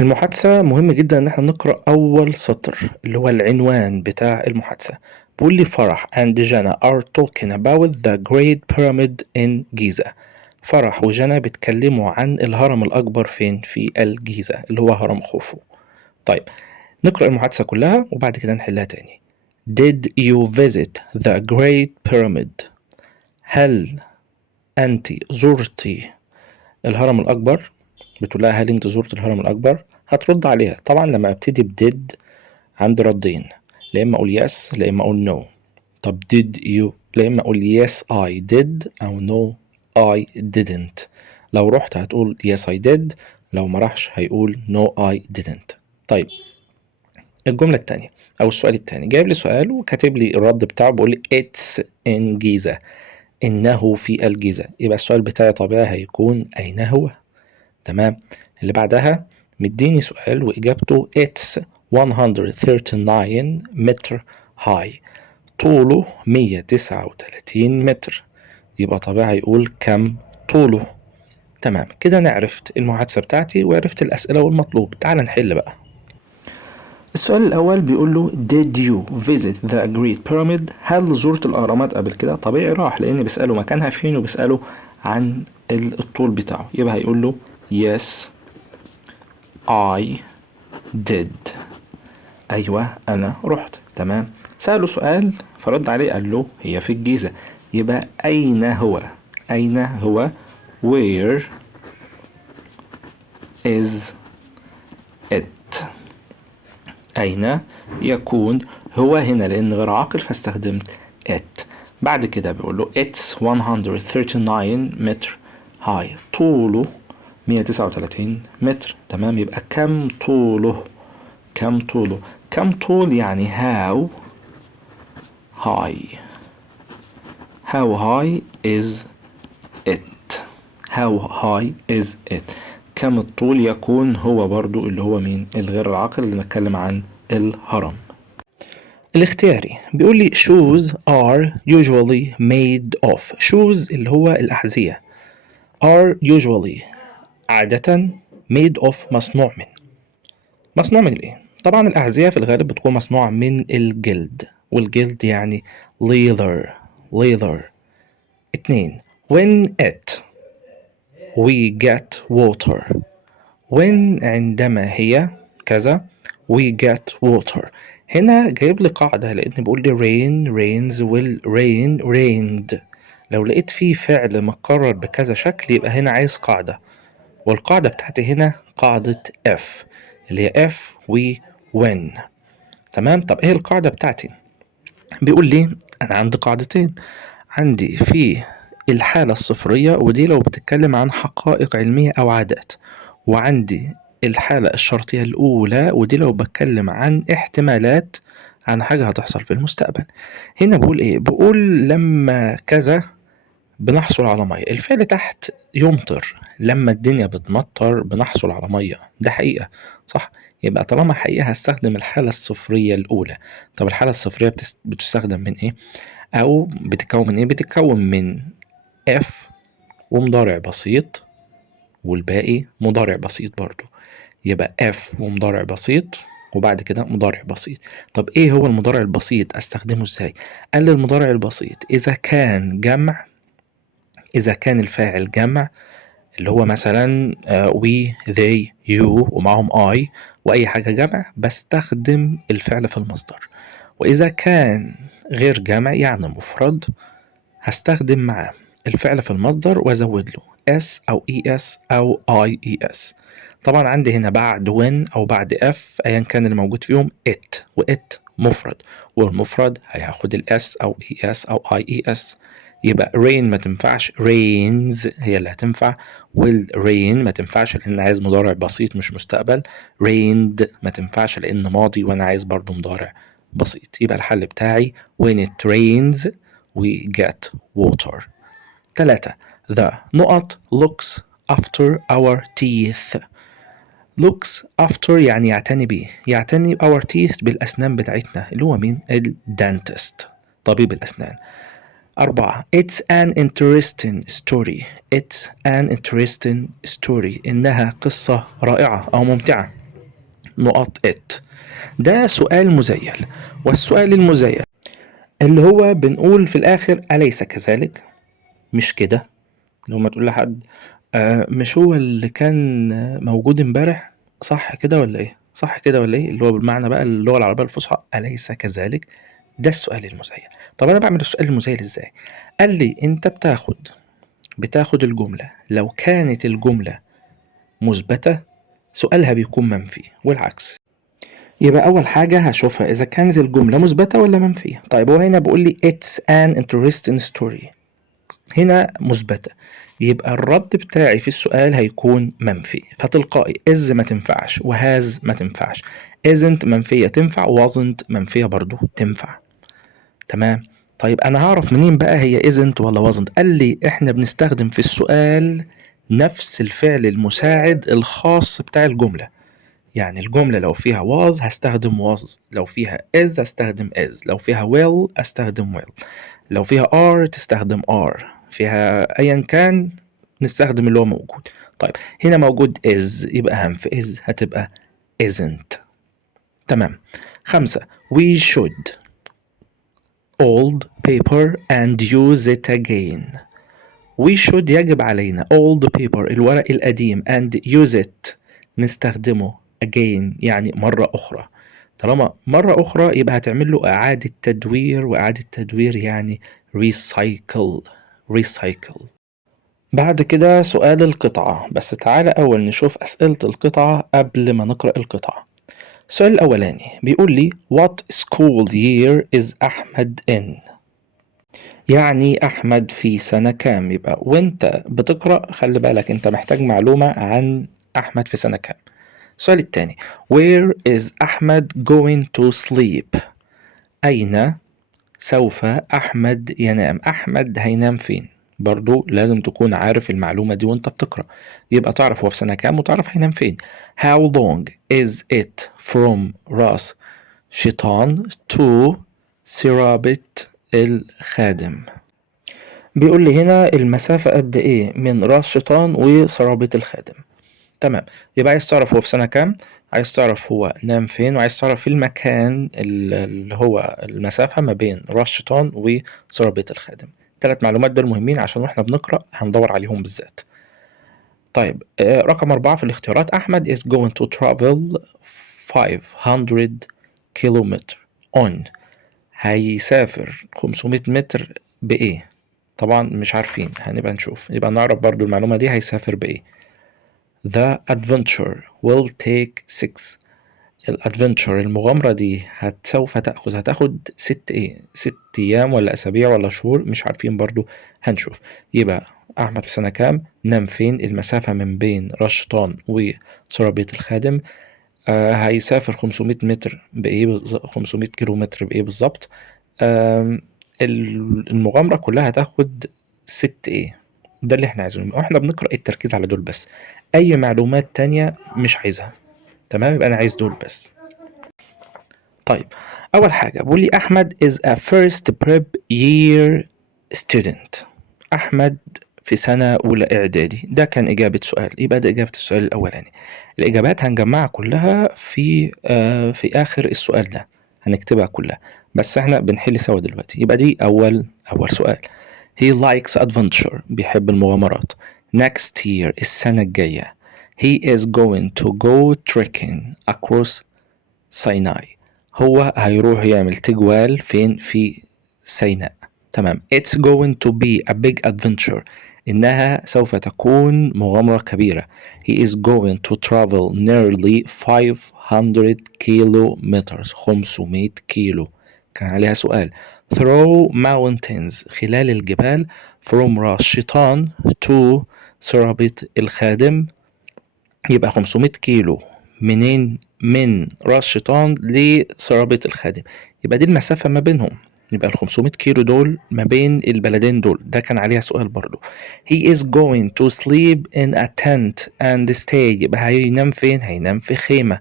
المحادثة مهم جدا ان احنا نقرأ اول سطر اللي هو العنوان بتاع المحادثة. بيقول لي فرح and جنى are talking about the Great Pyramid in Giza. فرح وجنى بيتكلموا عن الهرم الأكبر فين؟ في الجيزة اللي هو هرم خوفو. طيب نقرأ المحادثة كلها وبعد كده نحلها تاني. Did you visit the Great Pyramid؟ هل أنت زرتي الهرم الأكبر؟ بتقول لها هل أنت زرت الهرم الأكبر؟ هترد عليها طبعا لما ابتدي بديد عندي ردين، لا إما أقول yes لا إما أقول no. طب did you، لا إما أقول yes I did أو no I didn't. لو رحت هتقول yes I did، لو ما راحش هيقول no I didn't. طيب الجملة التانية أو السؤال التاني جايب لي سؤال وكاتب لي الرد بتاعه بيقول لي it's in جيزة، إنه في الجيزة. يبقى السؤال بتاعي طبيعي هيكون أين هو؟ تمام. اللي بعدها مديني سؤال وإجابته it's 139 متر high، طوله 139 متر، يبقى طبيعي يقول كم طوله. تمام كده أنا عرفت المحادثة بتاعتي وعرفت الأسئلة والمطلوب. تعال نحل بقى. السؤال الأول بيقول له did you visit the Great Pyramid؟ هل زرت الأهرامات قبل كده؟ طبيعي راح، لأن بيسأله مكانها فين وبيسأله عن الطول بتاعه، يبقى هيقول له yes I did. أيوة أنا رحت. تمام. سأله سؤال فرد عليه قال له هي في الجيزة، يبقى أين هو؟ أين هو where is it؟ أين يكون هو هنا لأن غير عاقل فاستخدمت it. بعد كده بيقول له it's 139 متر high، طوله 139 متر. تمام. يبقى كم طوله؟ كم طوله؟ كم طول يعني how high. how high is it؟ how high is it؟ كم الطول يكون هو برضو اللي هو مين؟ الغير العاقل اللي نتكلم عن الهرم. الاختياري بيقول لي shoes are usually made of. shoes اللي هو الأحذية، are usually عادة made of مصنوع من. مصنوع من الايه؟ طبعا الأحذية في الغالب بتكون مصنوعة من الجلد، والجلد يعني leather. اتنين when it we get water. when عندما هي كذا we get water. هنا جايب لي قاعدة لأن بيقول لي rain rains will rain rained. لو لقيت فيه فعل مكرر بكذا شكل يبقى هنا عايز قاعدة، والقاعدة بتاعتي هنا قاعدة F اللي هي F و when. تمام. طب ايه القاعدة بتاعتي؟ بيقول لي أنا عندي قاعدتين، عندي في الحالة الصفرية ودي لو بتتكلم عن حقائق علمية أو عادات، وعندي الحالة الشرطية الأولى ودي لو بتكلم عن احتمالات عن حاجة هتحصل في المستقبل. هنا بقول إيه؟ بقول لما كذا بنحصل على مية. الفعل تحت يمطر، لما الدنيا بتمطر بنحصل على مية، ده حقيقة صح؟ يبقى طالما حقيقة هستخدم الحالة الصفرية الأولى. طب الحالة الصفرية بتستخدم من إيه؟ أو بتتكون من إيه؟ بتتكون من F ومضارع بسيط والباقي مضارع بسيط برضو، يبقى F ومضارع بسيط وبعد كده مضارع بسيط. طب ايه هو المضارع البسيط؟ استخدمه ازاي؟ قال لي المضارع البسيط اذا كان جمع، اذا كان الفاعل جمع اللي هو مثلا we they you ومعهم I واي حاجة جمع بستخدم الفعل في المصدر، واذا كان غير جمع يعني مفرد هستخدم معاه الفعل في المصدر وازود له s او es او ies. طبعا عندي هنا بعد when او بعد f ايا كان اللي موجود فيهم it، وit مفرد والمفرد هياخد الاس او es او ies. يبقى rain ما تنفعش، rains هي اللي هتنفع، والrain ما تنفعش لان عايز مضارع بسيط مش مستقبل، rained ما تنفعش لان ماضي وانا عايز برضو مضارع بسيط. يبقى الحل بتاعي when it rains we get water. 3. The نقط looks after our teeth. looks after يعني يعتني بيه، يعتني our teeth بالأسنان بتاعتنا اللي هو مين؟ الدانتست طبيب الأسنان. 4. It's an interesting story. It's an interesting story إنها قصة رائعة أو ممتعة. نقط it. ده سؤال مزيل، والسؤال المزيل اللي هو بنقول في الآخر أليس كذلك؟ مش كده؟ لو ما تقول لحد مش هو اللي كان موجود امبارح، صح كده ولا ايه؟ صح كده ولا ايه؟ اللي هو بالمعنى بقى اللغة العربية الفصحى، أليس كذلك؟ ده السؤال المزيل. طب أنا بعمل السؤال المزيل إزاي؟ قال لي أنت بتاخد الجملة، لو كانت الجملة مثبتة سؤالها بيكون منفي، والعكس. يبقى أول حاجة هشوفها إذا كانت الجملة مثبتة ولا منفية. طيب هو هنا بيقول لي it's an interesting story، هنا مثبتة، يبقى الرد بتاعي في السؤال هيكون منفي، فتلقائي is ما تنفعش وhas ما تنفعش، isn't منفية تنفع، wasn't منفية برضو تنفع. تمام. طيب أنا هعرف منين بقى هي isn't ولا wasn't؟ قال لي إحنا بنستخدم في السؤال نفس الفعل المساعد الخاص بتاع الجملة. يعني الجملة لو فيها was هستخدم was، لو فيها is هستخدم is، لو فيها will أستخدم will، لو فيها are تستخدم are، فيها أيا كان نستخدم اللي هو موجود. طيب هنا موجود is، يبقى هم في is هتبقى isn't. تمام. 5. we should old paper and use it again. we should يجب علينا old paper الورق القديم and use it نستخدمه again يعني مرة أخرى. طالما مرة أخرى يبقى هتعمل له إعادة تدوير، وإعادة تدوير يعني recycle. بعد كده سؤال القطعة، بس تعالى أول نشوف أسئلة القطعة قبل ما نقرأ القطعة. السؤال الأولاني بيقول لي What school year is أحمد in؟ يعني أحمد في سنة كام؟ يبقى وانت بتقرأ خلي بالك انت محتاج معلومة عن أحمد في سنة كام. السؤال التاني Where is أحمد going to sleep؟ أين سوف أحمد ينام؟ أحمد هينام فين؟ برضو لازم تكون عارف المعلومة دي وانت بتقرأ، يبقى تعرف هو في سنة كام وتعرف هينام فين. How long is it from راس شيطان to سرابة الخادم؟ بيقول لي هنا المسافة قد ايه من راس شيطان وسرابة الخادم. تمام. يبقى عايز تعرف هو في سنة كام، عايز تعرف هو نام فين، وعايز تعرف المكان اللي هو المسافة ما بين راس شيطان وسرابة الخادم. 3 معلومات دول مهمين عشان واحنا بنقرأ هندور عليهم بالذات. طيب رقم 4 في الاختيارات أحمد is going to travel 500 kilometer on، هيسافر 500 متر بإيه؟ طبعا مش عارفين، هنبقى نشوف، يبقى نعرف برضو المعلومة دي هيسافر بإيه. The adventure will take 6، الادفنتشر المغامرة دي سوف هتاخد 6 أيام ولا أسابيع ولا شهور، مش عارفين برضو، هنشوف. يبقى أحمد في سنة كام، نام فين، المسافة من بين راس شيطان وسرابية الخادم، هيسافر 500 متر بإيه 500 كيلو متر بإيه بالظبط. المغامرة كلها هتاخد 6 إيه. ده اللي احنا عايزينه، واحنا بنقرأ التركيز على دول بس، أي معلومات تانية مش عايزها. تمام، يبقى أنا عايز دول بس. طيب أول حاجة بقول لي أحمد is a first prep year student. أحمد في سنة أولى إعدادي، ده كان إجابة سؤال، يبقى ده إجابة السؤال الأولاني. الإجابات هنجمعها كلها في آخر السؤال ده، هنكتبها كلها، بس إحنا بنحل سوا دلوقتي. يبقى دي أول سؤال. He likes adventure، بيحب المغامرات. Next year السنة الجاية he is going to go trekking across سيناء، هو هيروح يعمل تجوال فين؟ في سيناء. تمام. It's going to be a big adventure، إنها سوف تكون مغامرة كبيرة. He is going to travel nearly 500 kilometers، 500 كيلو. كان عليها سؤال. Through mountains، خلال الجبال. From راس شيطان to سرابة الخادم، يبقى 500 كيلو منين؟ من راس شيطان لسرابة الخادم، يبقى دي المسافة ما بينهم، يبقى ال 500 كيلو دول ما بين البلدين دول. ده كان عليها سؤال برضو. He is going to sleep in a tent and stay، يبقى هينام فين؟ هينام في خيمة،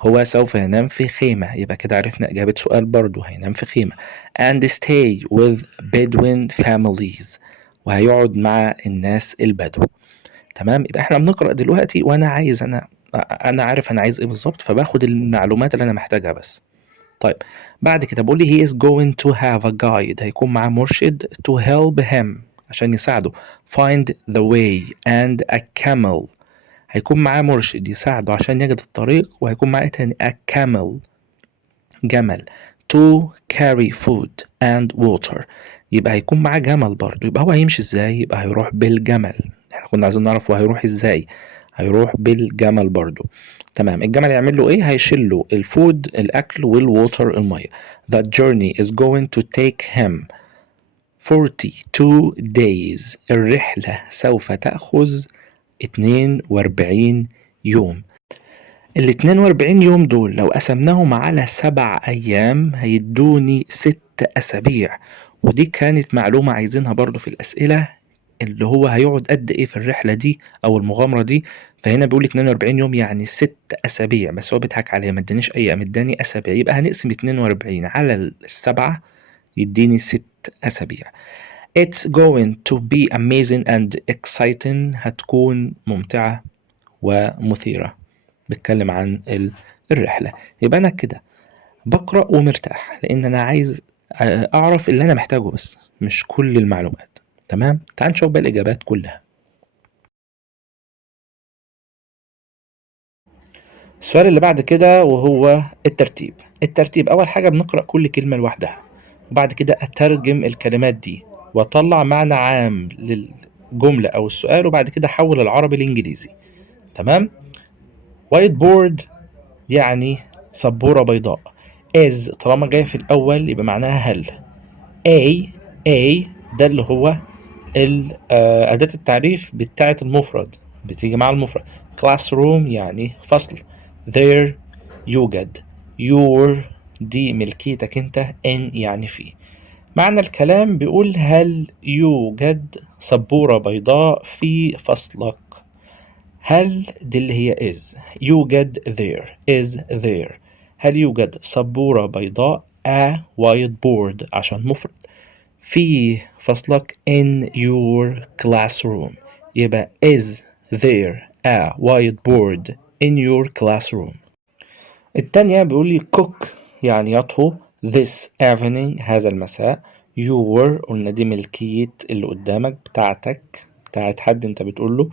هو سوف ينام في خيمة، يبقى كده عرفنا إجابة سؤال برضو، هينام في خيمة. and stay with Bedouin families، وهيقعد مع الناس البدو. تمام. يبقى احنا بنقرأ دلوقتي وانا عايز انا انا عارف انا عايز ايه بالظبط، فباخد المعلومات اللي انا محتاجها بس. طيب بعد كده بقول لي he is going to have a guide، هيكون معاه مرشد to help him عشان يساعده find the way and a camel، هيكون معاه مرشد يساعده عشان يجد الطريق، وهيكون معاه إيه تاني a camel جمل to carry food and water، يبقى هيكون معاه جمل برضه. يبقى هو هيمشي ازاي؟ يبقى هيروح بالجمل. احنا كنا عايزين نعرف هو هيروح ازاي، هيروح بالجمل برضه. تمام. الجمل يعمل له ايه؟ هيشيل له الفود الاكل والووتر الميه. The journey is going to take him 42 days، الرحلة سوف تأخذ 42 يوم. ال 42 يوم دول لو قسمناهم على 7 أيام هيدوني 6 أسابيع، ودي كانت معلومة عايزينها برضو في الأسئلة، اللي هو هيقعد قد إيه في الرحلة دي أو المغامرة دي. فهنا بيقول 42 يوم يعني 6 أسابيع، بس هو بيضحك عليا، ما ادانيش أي أيام، اداني أسابيع. يبقى هنقسم 42 على السبعة يديني 6 أسابيع. It's going to be amazing and exciting، هتكون ممتعة ومثيرة. بتكلم عن الرحلة. يبقى أنا كده بقرأ ومرتاح، لأن أنا عايز أعرف اللي أنا محتاجه بس، مش كل المعلومات. تمام. تعال نشوف بقى الإجابات كلها. السؤال اللي بعد كده وهو الترتيب. الترتيب أول حاجة بنقرأ كل كلمة لوحدها، وبعد كده أترجم الكلمات دي وأطلع معنى عام للجملة أو السؤال، وبعد كده أحول العربي الإنجليزي. تمام. وايت بورد يعني سبورة بيضاء. is طالما جاي في الأول يبقى معناها هل. a ده اللي هو أداة التعريف بتاعة المفرد، بتيجي مع المفرد. classroom يعني فصل. there يوجد. your دي ملكيتك انت. in يعني في. معنى الكلام بيقول هل يوجد سبورة بيضاء في فصلك. هل دي اللي هي is، يوجد there is there. هل يوجد سبورة بيضاء a whiteboard عشان مفرد في فصلك in your classroom. يبقى is there a whiteboard in your classroom. التانية بيقول لي cook يعني يطهو this evening هذا المساء. your قلنا دي ملكية اللي قدامك، بتاعتك، بتاعت حد انت بتقول له.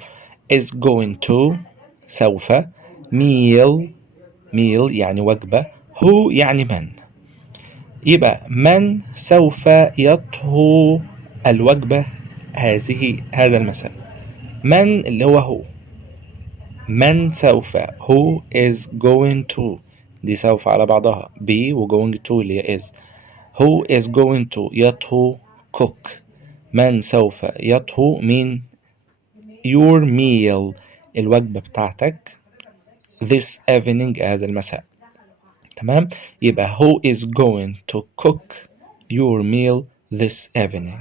is going to سوف. meal يعني وجبة. who يعني من. يبقى من سوف يطهو الوجبة هذا المساء. من اللي هو من سوف. who is going to دي سوف على بعضها be و going to اللي هي is. who is going to يطهو cook. من سوف يطهو مين your meal الوجبة بتاعتك this evening هذا المساء. تمام. يبقى who is going to cook your meal this evening.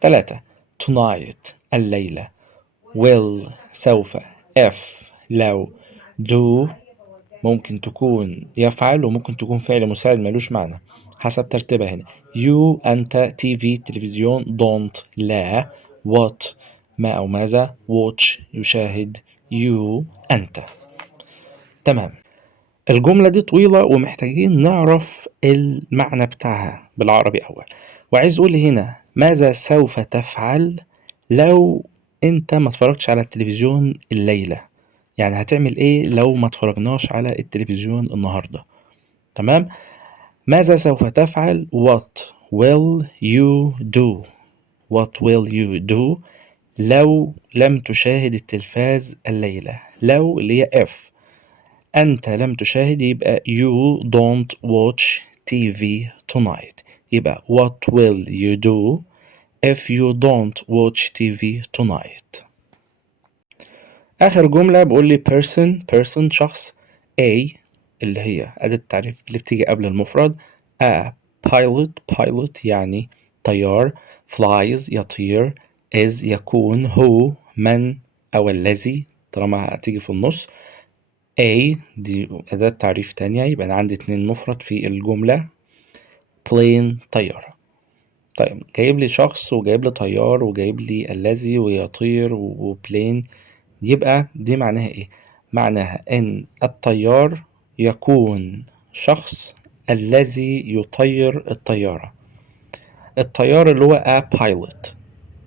3 tonight الليلة. will سوف. if لو. do ممكن تكون يفعل وممكن تكون فعل مساعد ملوش معنى حسب ترتيبها هنا. you أنت تلفزيون. don't لا. what ما أو ماذا. watch يشاهد. you أنت. تمام. الجملة دي طويلة ومحتاجين نعرف المعنى بتاعها بالعربي أول. وعايز أقول هنا ماذا سوف تفعل لو أنت ما اتفرجتش على التلفزيون الليلة، يعني هتعمل إيه لو ما اتفرجناش على التلفزيون النهاردة. تمام. ماذا سوف تفعل what will you do. what will you do لو لم تشاهد التلفاز الليلة. لو اللي هي if. أنت لم تشاهد يبقى you don't watch TV tonight. يبقى what will you do if you don't watch TV tonight. آخر جملة بقول لي person شخص. A اللي هي أداة التعريف اللي بتيجي قبل المفرد. a pilot يعني طيار. flies يطير. is يكون. who من أو الذي طالما هتيجي في النص. A دي أداة تعريف تانية، يبقى أنا عندي 2 مفرد في الجملة. plane طيارة. طيب جايب لي شخص وجايب لي طيار وجايب لي الذي ويطير وبلين، يبقى دي معناها إيه؟ معناها إن الطيار يكون شخص الذي يطير الطيارة. الطيار اللي هو a pilot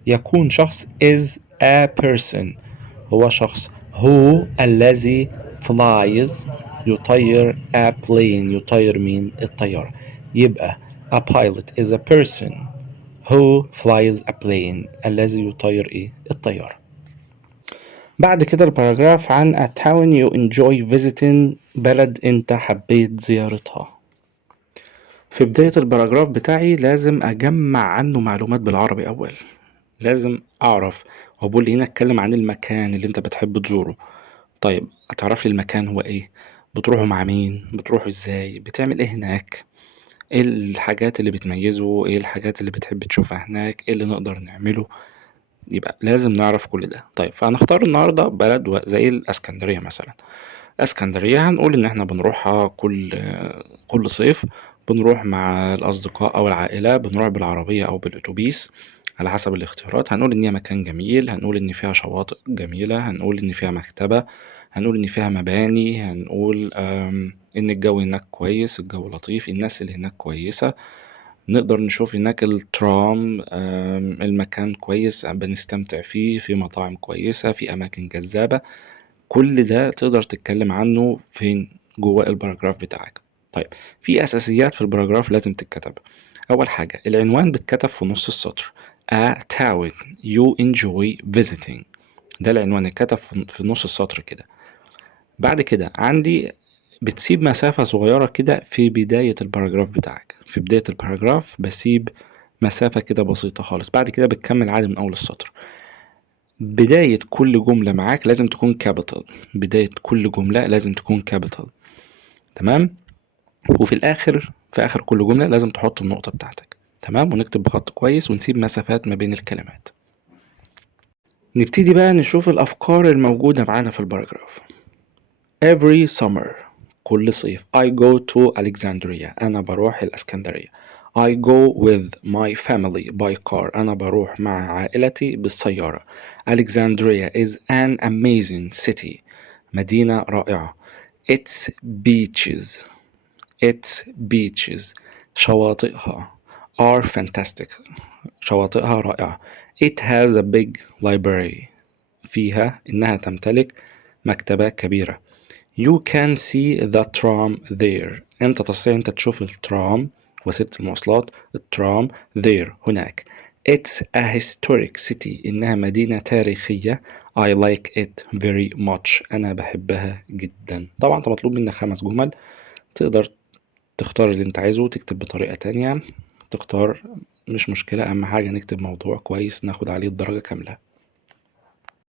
يكون شخص is a person، هو شخص who الذي flies يطير a plane، يطير مين؟ الطيارة. يبقى a pilot is a person who flies a plane، الذي يطير ايه؟ الطيارة. بعد كده الباراجراف عن a town you enjoy visiting، بلد انت حبيت زيارتها. في بداية الباراجراف بتاعي لازم أجمع عنه معلومات بالعربي أول، لازم أعرف. وبقول لي هنا اتكلم عن المكان اللي انت بتحب تزوره. طيب هتعرف لي المكان هو ايه؟ بتروحوا مع مين؟ بتروحوا ازاي؟ بتعمل ايه هناك؟ ايه الحاجات اللي بتميزه؟ ايه الحاجات اللي بتحب تشوفها هناك؟ ايه اللي نقدر نعمله؟ يبقى لازم نعرف كل ده. طيب فهنختار النهارده بلد زي الاسكندريه مثلا. اسكندريه هنقول ان احنا بنروحها كل صيف، بنروح مع الاصدقاء او العائله، بنروح بالعربيه او بالاتوبيس على حسب الاختيارات. هنقول ان هي مكان جميل، هنقول ان فيها شواطئ جميله، هنقول ان فيها مكتبه، هنقول ان فيها مباني، هنقول ان الجو هناك كويس، الجو لطيف، الناس اللي هناك كويسه، نقدر نشوف هناك الترام، المكان كويس بنستمتع فيه، في مطاعم كويسة، في أماكن جذابة. كل ده تقدر تتكلم عنه فين؟ جوه الباراجراف بتاعك. طيب في أساسيات في الباراجراف لازم تتكتب. أول حاجة العنوان بتكتب في نص السطر، A town you enjoy visiting، ده العنوان اتكتب في نص السطر كده. بعد كده عندي بتسيب مسافة صغيرة كده في بداية الباراجراف بتاعك. في بداية الباراجراف بسيب مسافة كده بسيطة خالص، بعد كده بتكمل عادي من أول السطر. بداية كل جملة معاك لازم تكون كابيتال، بداية كل جملة لازم تكون كابيتال، تمام. وفي الآخر، في آخر كل جملة لازم تحط النقطة بتاعتك، تمام. ونكتب بخط كويس ونسيب مسافات ما بين الكلمات. نبتدي بقى نشوف الأفكار الموجودة معانا في الباراجراف. Every summer، كل صيف. I go to Alexandria، أنا بروح الإسكندرية. I go with my family by car، أنا بروح مع عائلتي بالسيارة. Alexandria is an amazing city، مدينة رائعة. Its beaches، شواطئها are fantastic، شواطئها رائعة. It has a big library، فيها إنها تمتلك مكتبة كبيرة. You can see the tram there، أنت تستطيع أنت تشوف الترام، وسيلة المواصلات، الترام there هناك. It's a historic city، إنها مدينة تاريخية. I like it very much، أنا بحبها جدا. طبعا أنت مطلوب منك 5 جمل، تقدر تختار اللي أنت عايزه وتكتب بطريقة تانية، تختار، مش مشكلة. أهم حاجة نكتب موضوع كويس ناخد عليه الدرجة كاملة.